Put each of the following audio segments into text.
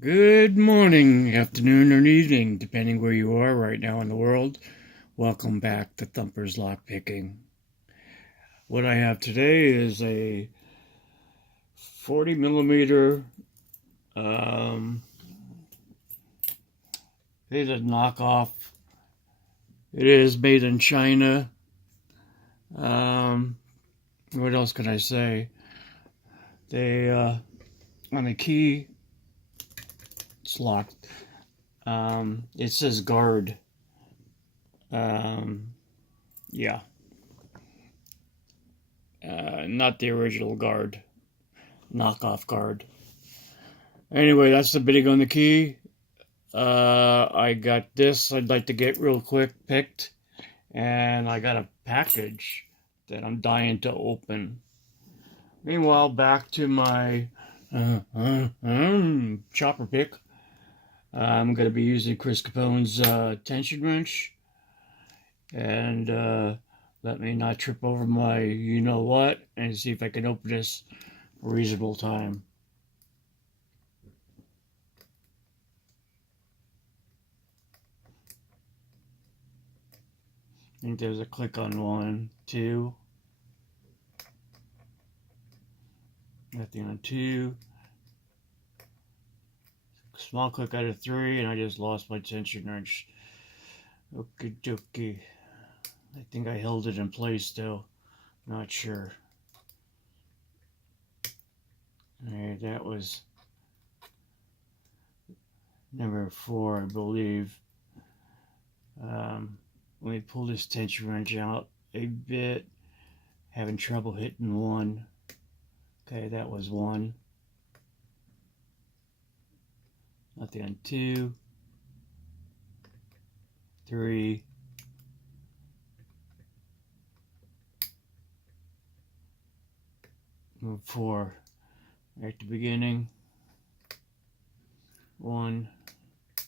Good morning, afternoon, or evening, depending where you are right now in the world. Welcome back to Thumper's Lockpicking. What I have today is a 40 millimeter. It's a knockoff. It is made in China. What else can I say? They on the key, it's locked. It says guard. Yeah. Not the original guard, knockoff guard. Anyway, that's the bidding on the key. I got this I'd like to get real quick picked, and I got a package that I'm dying to open. Meanwhile, back to my chopper pick. I'm going to be using Chris Capone's tension wrench, and let me not trip over my you-know-what, and see if I can open this a reasonable time. I think there's a click on 1, 2. Nothing on 2. Small click out of 3, and I just lost my tension wrench. Okie dokie. I think I held it in place though. Not sure. Alright, that was number 4, I believe. Let me pull this tension wrench out a bit. Having trouble hitting 1. Okay, that was 1. Nothing on 2. 3. 4. Right at the beginning. 1. I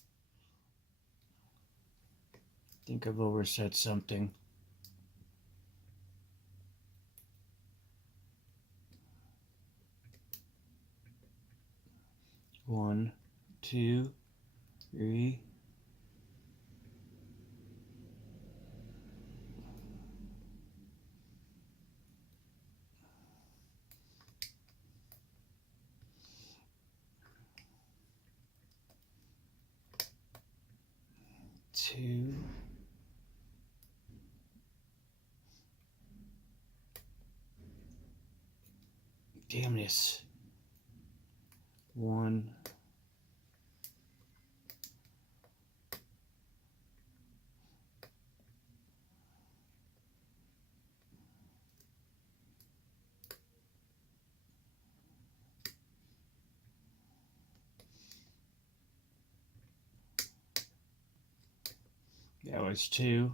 think I've overset something. 1, 2, 3. 2. Damn this. 1. That was 2.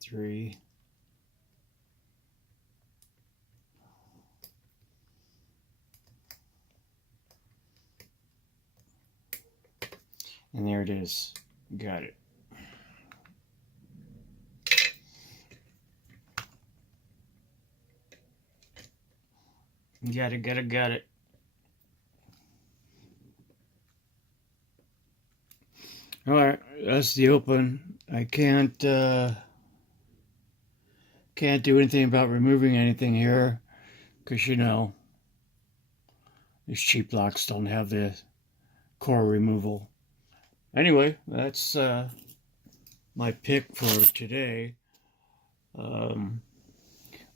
3. And there it is. Got it. Got it. Alright, that's the open. I can't do anything about removing anything here, because these cheap locks don't have the core removal. Anyway, that's my pick for today. My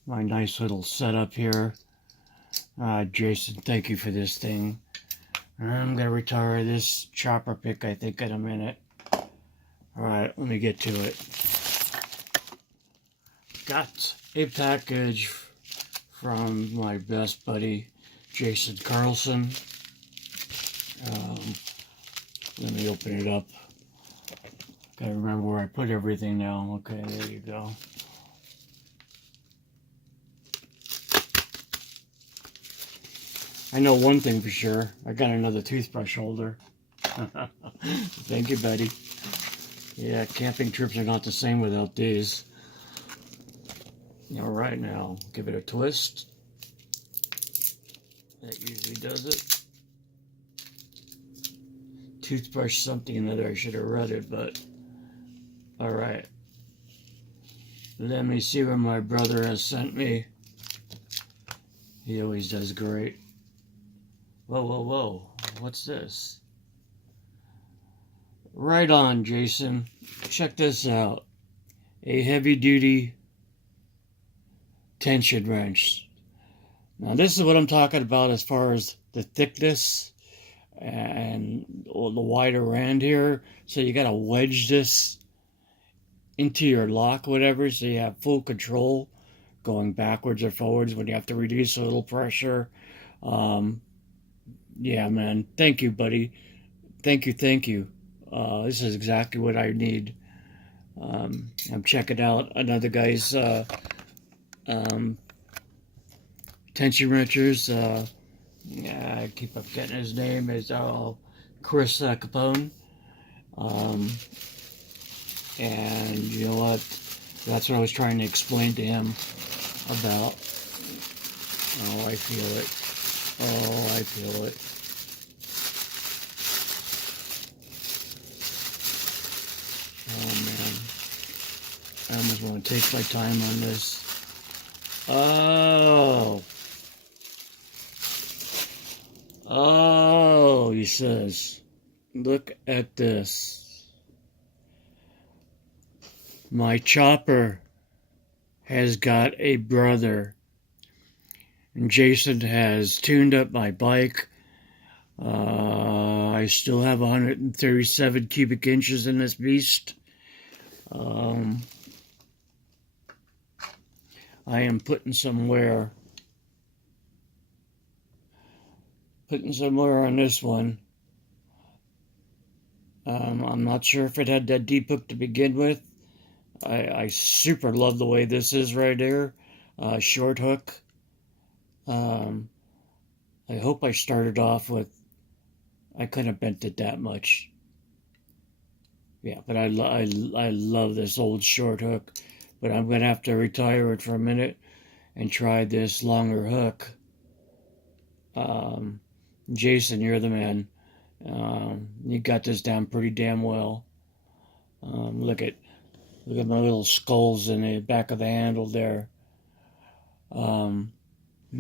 nice little setup here. Jason, thank you for this thing. I'm going to retire this chopper pick, I think, in a minute. Alright, let me get to it. Got a package from my best buddy, Jason CARLSON. Let me open it up. Gotta remember where I put everything now. Okay, there you go. I know one thing for sure. I got another toothbrush holder. Thank you, buddy. Yeah, camping trips are not the same without these. All right, now give it a twist. That usually does it. Toothbrush something or another. I should have read it, but all right. Let me see what my brother has sent me. He always does great. Whoa, whoa, whoa. What's this? Right on, Jason. Check this out. A heavy-duty tension wrench. Now, this is what I'm talking about as far as the thickness and the wider end here. So you got to wedge this into your lock, whatever, so you have full control going backwards or forwards when you have to reduce a little pressure. Yeah, man. Thank you, buddy. Thank you, thank you. This is exactly what I need. I'm checking out another guy's tension wrenchers. Yeah, I keep up getting his name. Is Chris Capone. And you know what? That's what I was trying to explain to him about. Oh, I feel it. Oh, I feel it. Oh, man. I almost want to take my time on this. Oh. Oh, he says. Look at this. My chopper has got a brother. And Jason has tuned up my bike. I still have 137 cubic inches in this beast. I am putting somewhere on this one. I'm not sure if it had that deep hook to begin with. I super love the way this is right here. Short hook. I hope I started off with, I couldn't have bent it that much. Yeah, but I love this old short hook. But I'm going to have to retire it for a minute and try this longer hook. Jason, you're the man. You got this down pretty damn well. Look at my little skulls in the back of the handle there.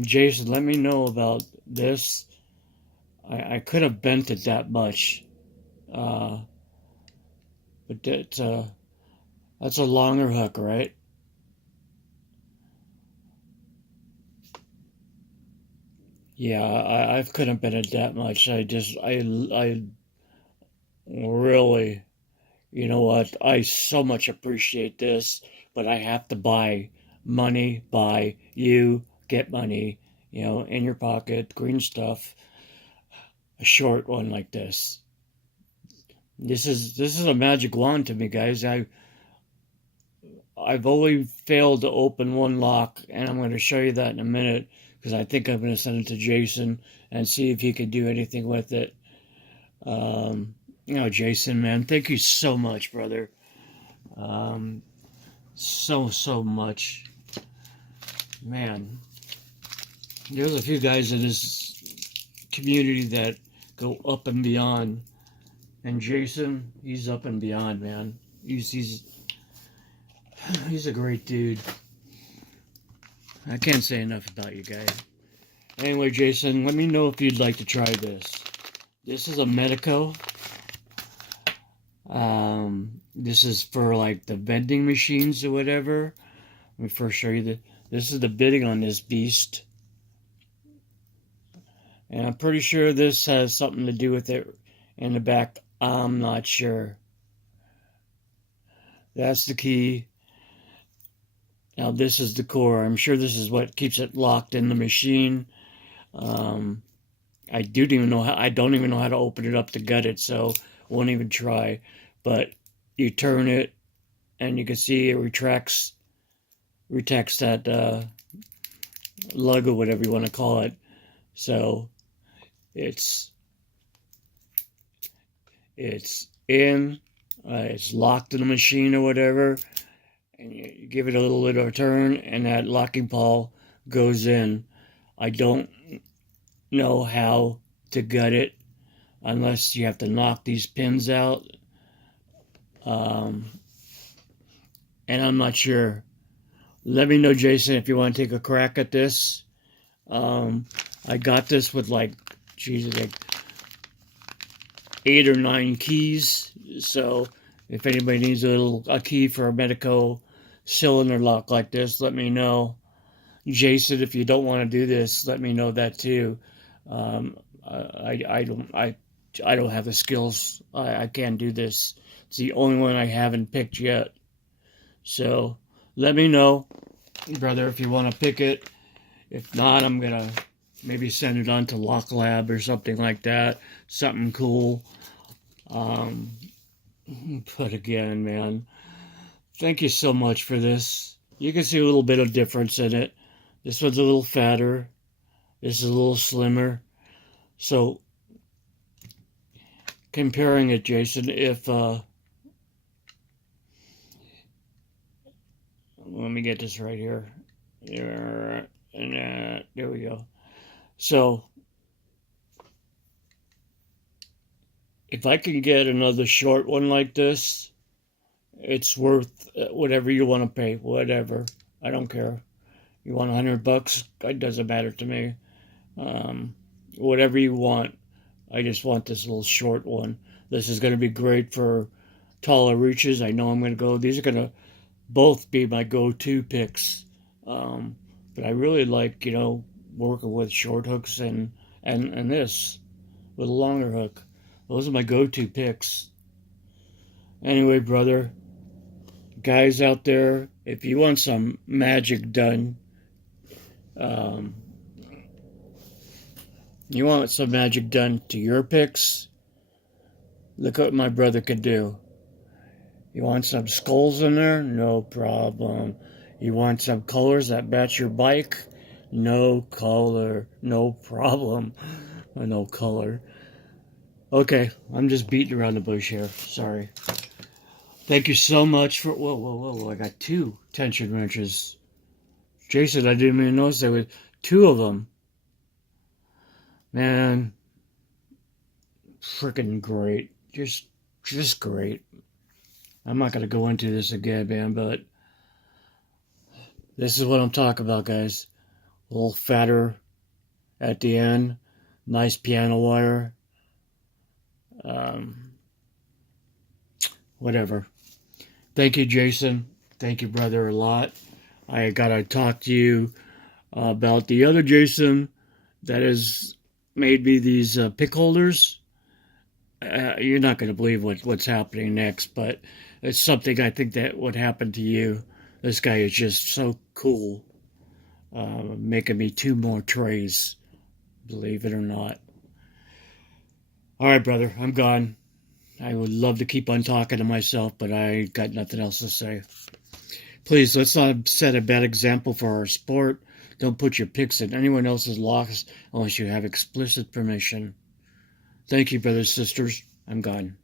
Jason, let me know about this. I could have bent it that much. But that's a longer hook, right? Yeah, I couldn't bend it that much. I really, you know what? I so much appreciate this, but I have to buy you, get money, in your pocket, green stuff, a short one like this. This is a magic wand to me, guys. I've only failed to open one lock, and I'm going to show you that in a minute because I think I'm going to send it to Jason and see if he can do anything with it. Jason, man, thank you so much, brother. So much. Man, there's a few guys in this community that go up and beyond. And Jason, he's up and beyond, man. He's a great dude. I can't say enough about you guys. Anyway, Jason, let me know if you'd like to try this. This is a Medico. This is for like the vending machines or whatever. Let me first show you this is the bidding on this beast. And I'm pretty sure this has something to do with it in the back. I'm not sure. That's the key. Now this is the core. I'm sure this is what keeps it locked in the machine. I don't even know how to open it up to gut it, so won't even try. But you turn it, and you can see it retracts that lug or whatever you want to call it. So it's in, it's locked in the machine or whatever, and you give it a little bit of a turn, and that locking pawl goes in. I don't know how to gut it unless you have to knock these pins out. And I'm not sure. Let me know, Jason, if you want to take a crack at this. I got this with like 8 or 9 keys. So if anybody needs a key for a Medico cylinder lock like this, let me know. Jason, if you don't want to do this, let me know that too. I don't have the skills. I can't do this. It's the only one I haven't picked yet. So let me know, brother, if you want to pick it. If not, I'm gonna maybe send it on to Lock Lab or something like that. Something cool. But again, man, thank you so much for this. You can see a little bit of difference in it. This one's a little fatter. This is a little slimmer. So, comparing it, Jason, if, let me get this right here. There we go. So, if I can get another short one like this, it's worth whatever you want to pay. Whatever. I don't care. You want $100? It doesn't matter to me. Whatever you want. I just want this little short one. This is going to be great for taller reaches. I know I'm going to go. These are going to both be my go-to picks. But I really like, working with short hooks and this with a longer hook. Those are my go-to picks. Anyway, brother, guys out there, if you want some magic done, you want some magic done to your picks, look what my brother could do. You want some skulls in there? No problem. You want some colors that match your bike? No color. No problem. No color. Okay, I'm just beating around the bush here. Sorry. Thank you so much for... Whoa. I got 2 tension wrenches. Jason, I didn't even notice there were 2 of them. Man. Freaking great. Just great. I'm not going to go into this again, man, but this is what I'm talking about, guys. A little fatter at the end. Nice piano wire. Whatever. Thank you, Jason. Thank you, brother, a lot. I got to talk to you about the other Jason that has made me these pick holders. You're not going to believe what's happening next, but it's something I think that would happen to you. This guy is just so cool, making me 2 more trays, believe it or not. All right, brother, I'm gone. I would love to keep on talking to myself, but I got nothing else to say. Please, let's not set a bad example for our sport. Don't put your picks in anyone else's locks unless you have explicit permission. Thank you, brothers and sisters. I'm gone.